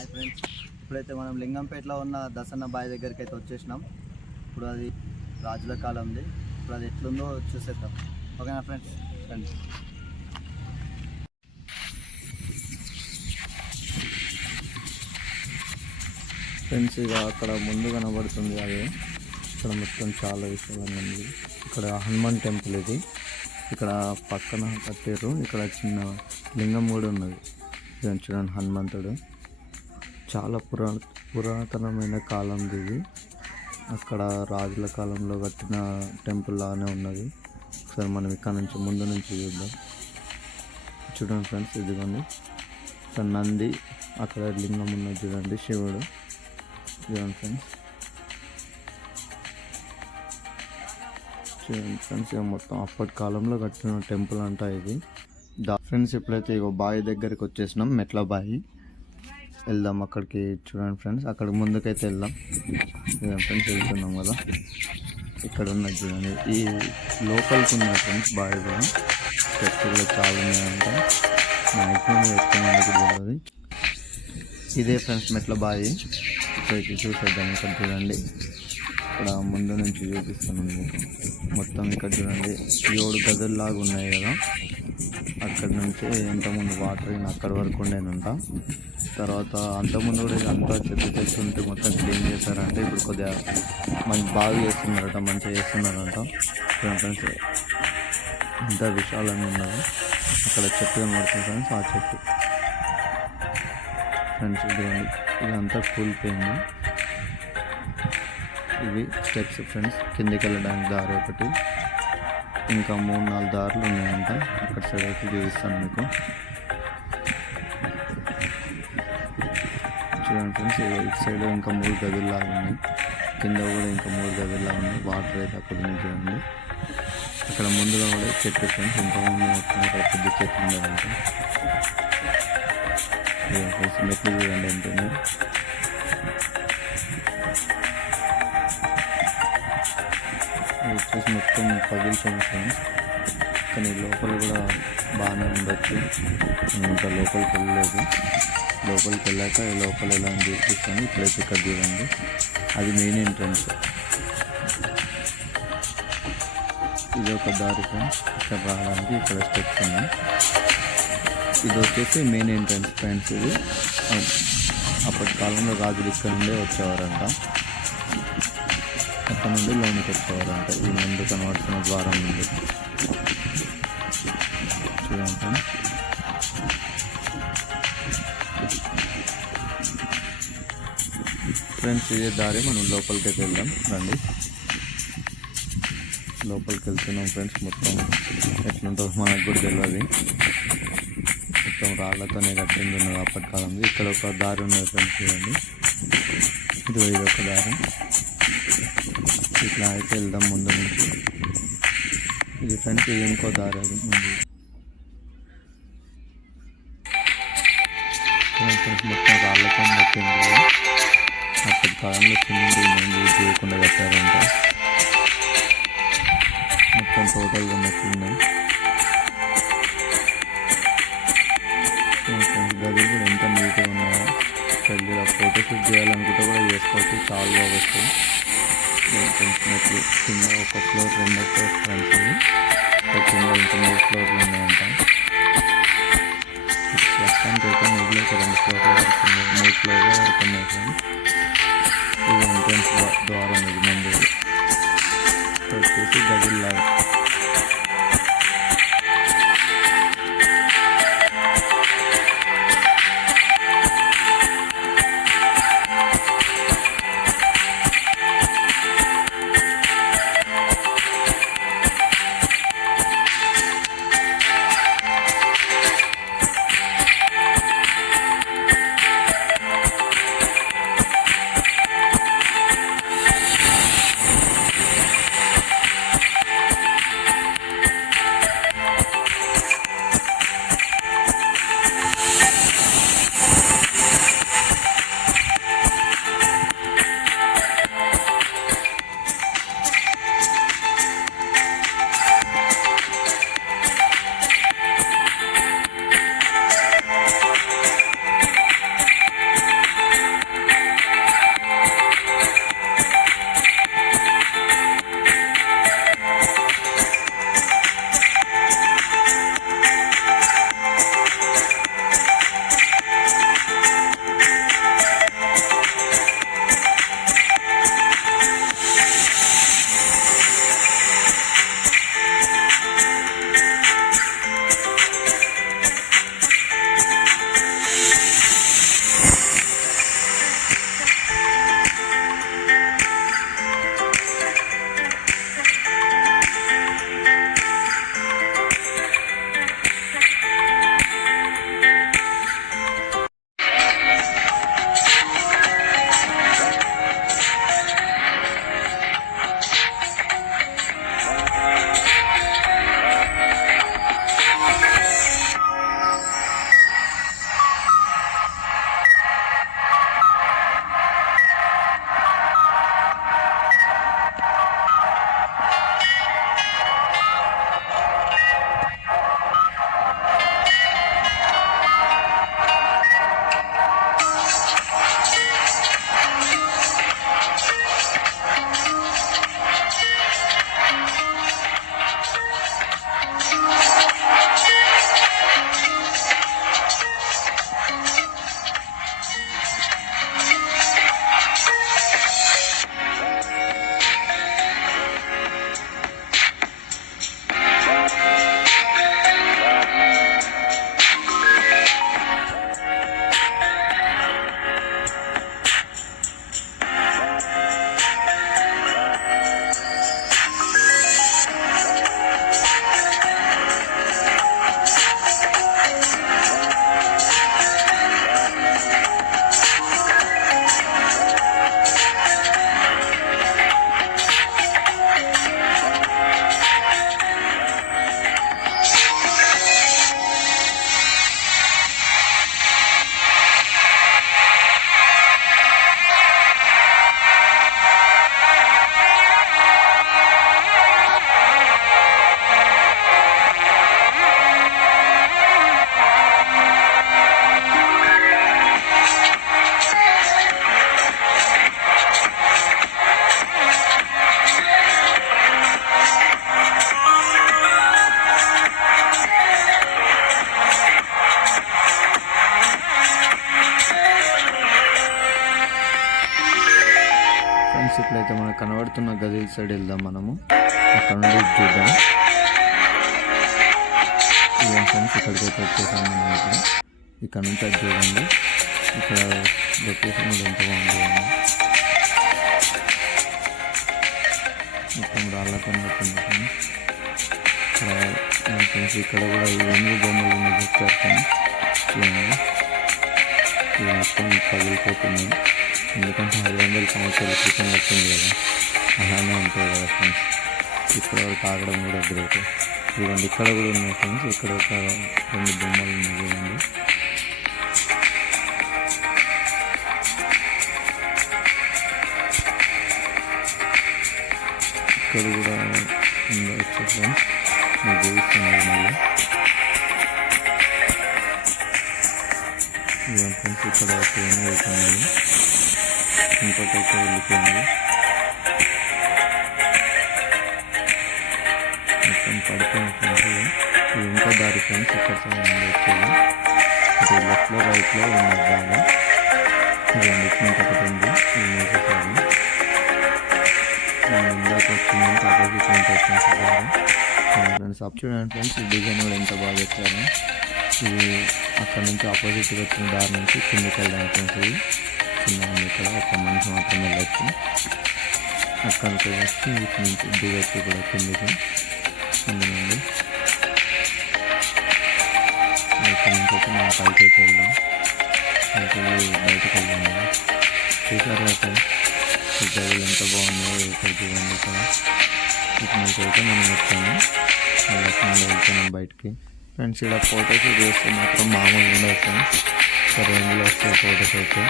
Hi friends, ఇప్పుడైతే మనం లింగంపేటలో ఉన్న దసన్న బావి దగ్గరికి అయితే వచ్చేసినాం. ఇప్పుడు అది రాజుల కాలంది. ఇప్పుడు అది ఎట్లుందో చూసేద్దాం. ఓకేనా ఫ్రెండ్స్? ఫ్రెండ్స్ ఫ్రెండ్స్ ఇక అక్కడ ముందు కనబడుతుంది అది. ఇక్కడ మొత్తం చాలా విషయాలు ఉంది. ఇక్కడ హనుమాన్ టెంపుల్ ఇది. ఇక్కడ పక్కన కట్టారు. ఇక్కడ చిన్న లింగం కూడా ఉన్నది. చూడండి, హనుమంతుడు. చాలా పురాతనమైన కాలం ఇది. అక్కడ రాజుల కాలంలో కట్టిన టెంపుల్ లాగానే ఉన్నది. ఒకసారి మనం ఇక్కడ నుంచి ముందు నుంచి చూద్దాం. చూడండి ఫ్రెండ్స్, ఇదిగోండి ఇక్కడ నంది, అక్కడ లింగం ఉన్నది. చూడండి, శివుడు. చూడండి ఫ్రెండ్స్, ఇక మొత్తం అప్పటి కాలంలో కట్టిన టెంపుల్ అంట ఇది. ఫ్రెండ్స్ ఇప్పుడైతే ఇక బావి దగ్గరికి వచ్చేసినాం. మెట్ల బావి వెళ్దాం అక్కడికి. చూడండి ఫ్రెండ్స్, అక్కడికి ముందుకైతే వెళ్దాం. ఫ్రెండ్స్ వెళ్తున్నాం కదా, ఇక్కడ ఉన్నది చూడండి. ఈ లోపలికి ఉన్న ఫ్రెండ్స్ బావి కూడా స్టెప్స్ కూడా చాలా ఉన్నాయంట. మ్యాక్సిమం ఎక్కువ మందికి తెలియదు. ఇదే ఫ్రెండ్స్ మెట్ల బావి. ఇక్కడికి చూసేద్దాం. ఇక్కడ చూడండి, ఇక్కడ ముందు నుంచి చూపిస్తున్నాను మీకు. మొత్తం ఇక్కడ చూడండి 7 గదుల్లాగా ఉన్నాయి కదా. అక్కడి నుంచి ఇంతకుముందు వాటర్ అక్కడి వరకు ఉండేనంట. తర్వాత అంతకుముందు కూడా ఇదంతా చెత్త ఉంటే మొత్తం క్లీన్ చేశారంటే ఇప్పుడు కొద్దిగా మంచి బాగా చేస్తున్నారట, మంచిగా చేస్తున్నారంట. ఫ్రెండ్స్ ఎంత విశాలంగా ఉన్నది. అక్కడ చెట్టు కనబడుతుంది ఫ్రెండ్స్, ఆ చెట్టు. ఫ్రెండ్స్ ఇదిగోండి, ఇదంతా కూలిపోయింది. ఇవి స్టెప్స్ ఫ్రెండ్స్, కిందికి వెళ్ళడానికి దారి ఒకటి, ఇంకా 3-4 దారులు ఉన్నాయంట. అక్కడ సైడ్ అయితే చూపిస్తాను మీకు. చూడండి ఫ్రెండ్స్, ఇటు సైడ్ ఇంకా 3 గదుల్లాగా ఉన్నాయి. కింద కూడా ఇంకా 3 గదుల్లాగా ఉన్నాయి. వాటర్ అయితే అక్కడ ఉంది చూడండి. అక్కడ ముందుగా కూడా చెట్టు ఫ్రెండ్స్, ఇంతకుముందు మొత్తం అక్కడ పెద్ద చెట్లు ఉండేదంట. ఫ్రెండ్స్ మెట్లు చూడండి ఎంత ఉంది. వచ్చేసి మొత్తం పగిలిపోయింది ఫ్రెండ్స్. కానీ లోపల కూడా బాగానే ఉండొచ్చు. ఇంకా లోపలికి వెళ్ళలేదు. లోపలికి వెళ్ళాక లోపల ఎలా అని చూపిస్తాను. ఇప్పుడైతే ఇక్కడ చూడండి, అది మెయిన్ ఎంట్రన్స్. ఇది ఒక దారి ఫ్రెండ్స్, ఇక్కడ రావడానికి ఇక్కడ స్టెప్స్ ఉన్నాయి. ఇది వచ్చేసి మెయిన్ ఎంట్రన్స్ ఫ్రెండ్స్. ఇది అప్పటి కాలంలో రాజులు ఇక్కడ నుండే వచ్చేవారంట. అక్కడ నుండి లోనికి వచ్చేవారంట. ఈ ముందు కనబడుతున్న ద్వారం నుండి. చూడండి ఫ్రెండ్స్, ఇదే దారి. మనం లోపలికి అయితే వెళ్దాం రండి. లోపలికి వెళ్తున్నాం ఫ్రెండ్స్. మొత్తం ఎట్లుంటుందో మనకు కూడా తెలియదు. మొత్తం రాళ్లతోనే కట్టింది ఉన్నది అప్పటి కాలంలో. ఇక్కడ ఒక దారి ఉన్నది ఫ్రెండ్స్, చూడండి. ఇది ఒక దారి. ఇట్లా అయితే వెళ్దాం ముందు నుంచి. ఇది ఫ్రెండ్స్, ఇది ఇంకో దారి. అది ముందు ఫ్రెండ్స్ మొత్తం రాళ్ళతో కట్టింది. అప్పటి కాలంలో సిమెంట్ యూజ్ చేయకుండా కట్టారంట. మొత్తం టోటల్గా ఉన్నట్టున్నాయి. గది కూడా ఎంత నీట్గా ఉన్నాయో. పెద్దగా ఫోటోషూట్ చేయాలనుకుంటే కూడా చేసుకోవచ్చు, చాలా బాగా వస్తుంది. మెట్లు కింద ఒక ఫ్లోర్, 2 ఫ్లోర్ ఫ్రెండ్స్. కింద ఇంకా 3 ఫ్లోర్లు ఉన్నాయంట. ప్రస్తుతానికి అయితే మిగిలిన ఒక 2 ఫ్లోర్ల వరకు ఉన్నాయి, 3 ఫ్లోర్ల వరకు ఉన్నాయి ఫ్రెండ్స్. ఇది ఎంట్రన్స్ ద్వారం. ఇది ముందు వచ్చేసి గదుల్లాగా. ఇప్పుడైతే మనకు కనబడుతున్న గది సైడ్ వెళ్దాం మనము, అక్కడ నుండి చూద్దాం. ఇదేం ఫ్రెండ్స్ ఇక్కడికి అయితే వచ్చేసాం మనం. ఇక్కడ నుంచి అది చూడండి, ఇక్కడ లొకేషన్ కూడా ఎంత బాగుంది, మొత్తం రాళ్ళతో నడుతుంది ఫ్రెండ్స్. ఇక్కడ కూడా ఏనుగు బొమ్మలు ఉన్నాయి చెప్తారు ఫ్రెండ్స్, చూడండి. ఇది మొత్తం పగిలిపోతుంది, ఎందుకంటే 500 సంవత్సరాల క్రితం వచ్చింది కదా, అలానే ఉంటాయి కదా ఫ్రెండ్స్. ఇప్పటివరకు ఆగడం కూడా గ్రేట్. చూడండి ఇక్కడ కూడా ఉన్నాయి ఫ్రెండ్స్, ఇక్కడ ఒక 2 బొమ్మలు ఉన్నాయి చూడండి. ఇక్కడ కూడా ఉండవచ్చు ఫ్రెండ్స్, మీకు చూపిస్తున్నారు మళ్ళీ. ఇదేం ఫ్రెండ్స్ ఇక్కడ ట్రైన్ వెళ్తున్నది, ఇంకోటి అయితే వెళ్ళిపోయింది. మొత్తం పడిపోయింది ఫ్రెండ్స్. ఇది ఇంకో దారి ఫ్రెండ్స్, ఇక్కడ సైడ్ వచ్చేది. ఇది లెఫ్ట్లో రైట్లో ఉన్నది బాగా. ఇదండి ఇంకొకటి ఉంది, ఇది మూసేసారు. ఇందాక వచ్చిందంటే ఆపోజిట్ ఉంటుంది ఫ్రెండ్స్. అప్ చూడండి ఫ్రెండ్స్, ఈ డిజైన్ కూడా ఎంత బాగా వచ్చారు. ఇది అక్కడ నుంచి ఆపోజిట్గా వచ్చిన దారి నుంచి కిందకి వెళ్ళాను ఫ్రెండ్స్. ఇది చిన్న ఉంది, ఇక్కడ ఒక మనిషి మాత్రం వెళ్ళచ్చు. అక్కడికి వచ్చి ఇటు నుంచి దిగచ్చు కూడా కిందకి, కింద నుండి ఇక్కడ నుంచి అయితే మనం పైకి అయితే వెళ్దాం. పైకి వెళ్ళి బయటకు వెళ్దాం కదా. చూసారు కదా ఈ గదులు ఎంత బాగున్నాయో, ఇక్కడ చూడండి. ఇక్కడ నుంచి అయితే మనం వచ్చాము, మళ్ళీ వెళ్తున్నాం బయటికి ఫ్రెండ్స్. ఇక్కడ ఫోటోస్ చేస్తే మాత్రం మామూలుగా ఉండవు ఫ్రెండ్స్, రేంజ్లో వస్తాయి ఫోటోస్ అయితే.